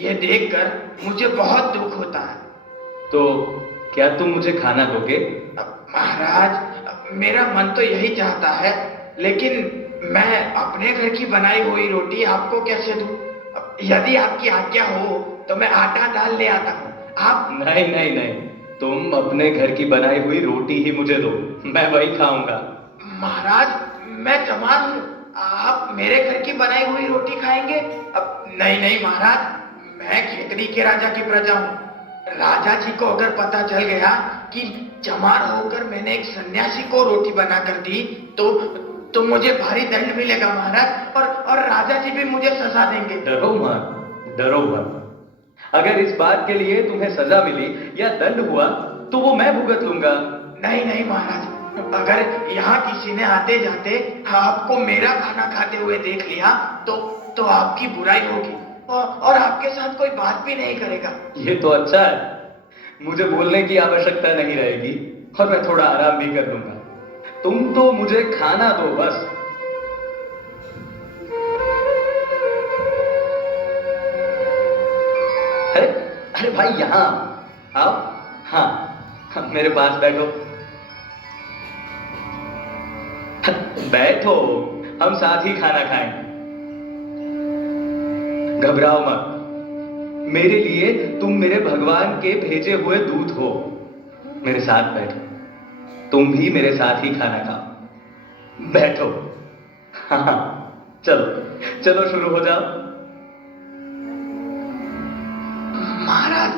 ये देखकर मुझे बहुत दुख होता है। तो क्या तुम मुझे खाना दोगे? महाराज, मेरा मन तो यही चाहता है, लेकिन मैं अपने घर की बनाई हुई रोटी आपको कैसे दूं? यदि आपकी आज्ञा हो तो मैं आटा दाल ले आता हूँ। आप नहीं नहीं नहीं, तुम अपने घर की बनाई हुई रोटी ही मुझे दो, मैं वही खाऊंगा। महाराज, मैं चमार हूँ, आप मेरे घर की बनाई हुई रोटी खाएंगे? अब नहीं नहीं महाराज, मैं खेतरी के राजा की प्रजा हूँ। राजा जी को अगर पता चल गया कि चमार होकर मैंने एक सन्यासी को रोटी बनाकर दी तो मुझे भारी दंड मिलेगा महाराज, और राजा जी भी मुझे सजा देंगे। डरो मत, डरो मत। अगर इस बात के लिए तुम्हें सजा मिली या दंड हुआ तो वो मैं भुगत लूंगा। नहीं नहीं महाराज, अगर यहाँ किसी ने आते जाते आपको मेरा खाना खाते हुए देख लिया तो आपकी बुराई होगी, और आपके साथ कोई बात भी नहीं करेगा। ये तो अच्छा है, मुझे बोलने की आवश्यकता नहीं रहेगी और मैं थोड़ा आराम भी कर लूंगा। तुम तो मुझे खाना दो बस। अरे अरे भाई, यहाँ आओ। हाँ, मेरे पास बैठो। बैठो, हम साथ ही खाना खाएं। घबराओ मत, मेरे लिए तुम मेरे भगवान के भेजे हुए दूत हो। मेरे साथ बैठो, तुम भी मेरे साथ ही खाना खाओ। बैठो। हाँ, चलो चलो शुरू हो जाओ। महाराज,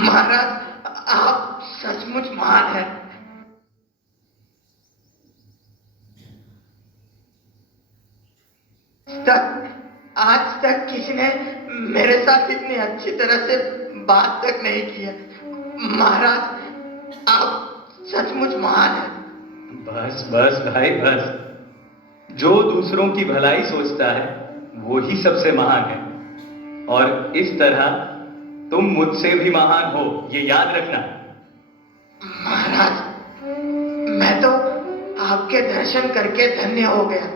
महाराज, आप सचमुच महान हैं। आज तक किसी ने मेरे साथ इतनी अच्छी तरह से बात तक नहीं की है। महाराज, आप सचमुच महान हैं। बस बस भाई बस, जो दूसरों की भलाई सोचता है वो ही सबसे महान है, और इस तरह तुम मुझसे भी महान हो, ये याद रखना। महाराज, मैं तो आपके दर्शन करके धन्य हो गया।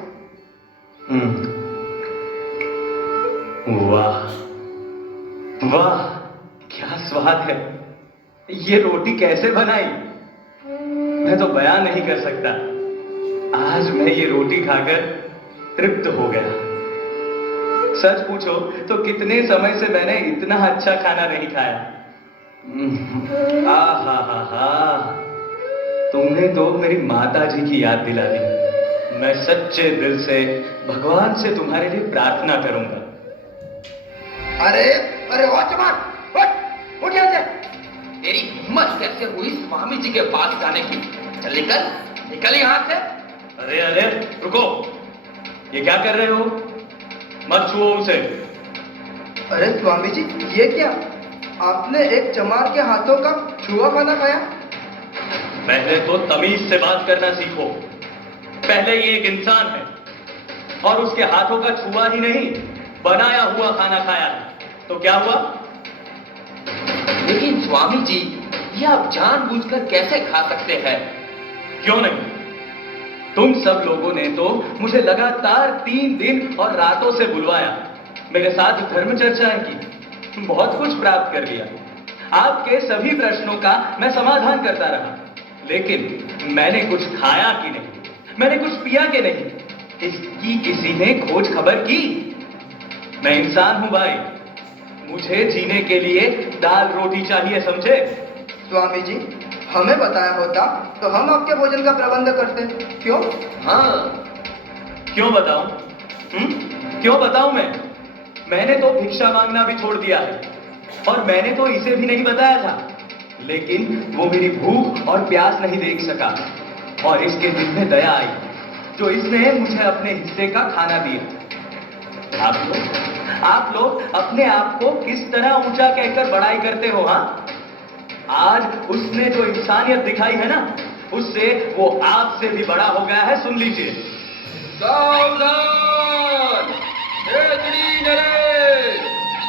वाह वाह, क्या स्वाद है। ये रोटी कैसे बनाई, मैं तो बयान नहीं कर सकता। आज मैं ये रोटी खाकर तृप्त हो गया। सच पूछो तो कितने समय से मैंने इतना अच्छा खाना नहीं खाया। हा हा हा, तुमने तो मेरी माता जी की याद दिला दी। मैं सच्चे दिल से भगवान से तुम्हारे लिए प्रार्थना करूंगा। अरे अरे वाचमान, उठ यहाँ से। तेरी हिम्मत कैसे हुई स्वामी जी के पास जाने की? चल निकल, निकल यहाँ से। अरे अरे रुको, ये क्या कर रहे हो? मत छुओ उसे। अरे स्वामी जी, ये क्या? आपने एक चमार के हाथों का छुआ खाना खाया? पहले तो तमीज से बात करना सीखो। पहले ये एक इंसान है और उसके हाथों का छुआ ही नहीं, बनाया हुआ खाना खाया। तो क्या हुआ? लेकिन स्वामी जी, ये आप जानबूझकर कैसे खा सकते हैं? क्यों नहीं? तुम सब लोगों ने तो मुझे लगातार 3 दिन और रातों से बुलवाया, मेरे साथ धर्म चर्चाएं की, बहुत कुछ प्राप्त कर लिया। आपके सभी प्रश्नों का मैं समाधान करता रहा, लेकिन मैंने कुछ खाया कि नहीं, मैंने कुछ पिया कि नहीं, इसकी किसी ने खोज खबर की? मैं इंसान हूं भाई, मुझे जीने के लिए दाल रोटी चाहिए, समझे? स्वामी जी, हमें बताया होता तो हम आपके भोजन का प्रबंध करते। क्यों? हाँ, क्यों बताऊं? क्यों बताऊं मैं? मैंने तो भिक्षा मांगना भी छोड़ दिया है, और मैंने तो इसे भी नहीं बताया था, लेकिन वो मेरी भूख और प्यास नहीं देख सका, और इसके दिल में दया आई, जो इसने मुझे अपने हिस्से का खाना दिया। आप लोग अपने आप को किस तरह ऊंचा कहकर बड़ाई करते हो? हाँ, आज उसने जो इंसानियत दिखाई है ना, उससे वो आपसे भी बड़ा हो गया है। सुन लीजिए। सावधान!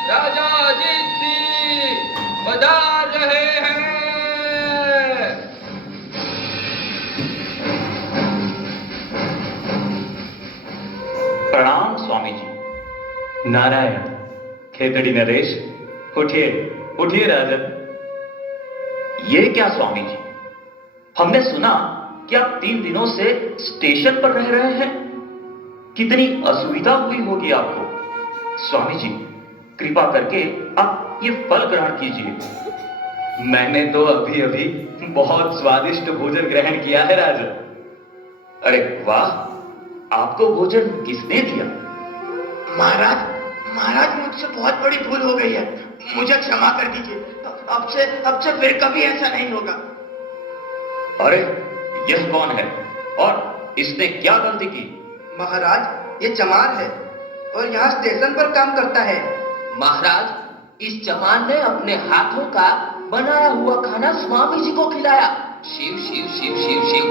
राजा अजीत सिंह पधार रहे हैं। प्रणाम स्वामी जी। नारायण, खेतड़ी नरेश, उठिए उठिए राजन। ये क्या स्वामी जी, हमने सुना कि आप 3 दिनों से स्टेशन पर रह रहे हैं। कितनी असुविधा हुई होगी आपको। स्वामी जी, कृपा करके आप ये फल ग्रहण कीजिए। मैंने तो अभी अभी बहुत स्वादिष्ट भोजन ग्रहण किया है राजन। अरे वाह, आपको भोजन किसने दिया? महाराज, महाराज मुझसे बहुत बड़ी भूल हो गई है, मुझे क्षमा कर दीजिए। अब से फिर कभी ऐसा नहीं होगा। अरे यह कौन है और इसने क्या गलती की? महाराज, ये चमार है और यहाँ स्टेशन पर काम करता है। महाराज, इस चमार ने अपने हाथों का बनाया हुआ खाना स्वामी जी को खिलाया। शिव शिव शिव शिव शिव,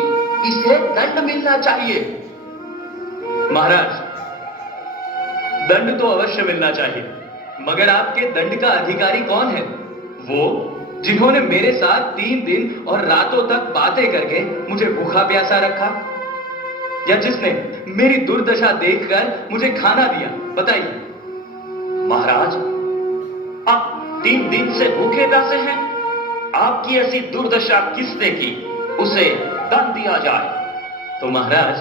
इसे दंड मिलना चाहिए। महाराज, दंड तो अवश्य मिलना चाहिए, मगर आपके दंड का अधिकारी कौन है? वो जिन्होंने मेरे साथ 3 दिन और रातों तक बातें करके मुझे भूखा प्यासा रखा, या जिसने मेरी दुर्दशा देखकर मुझे खाना दिया? बताइए। महाराज, आप 3 दिन से भूखे प्यासे हैं। आपकी ऐसी दुर्दशा किसने की? उसे दंड दिया जाए। तो महाराज,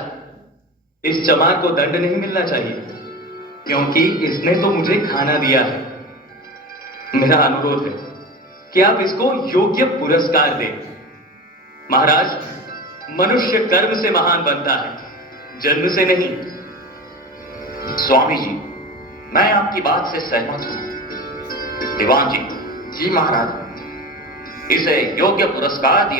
इस चमार को दंड नहीं मिलना चाहिए, क्योंकि इसने तो मुझे खाना दिया है। मेरा अनुरोध है कि आप इसको योग्य पुरस्कार दें। महाराज, मनुष्य कर्म से महान बनता है, जन्म से नहीं। स्वामी जी, मैं आपकी बात से सहमत हूं। दीवान जी, जी महाराज। इसे योग्य पुरस्कार दिया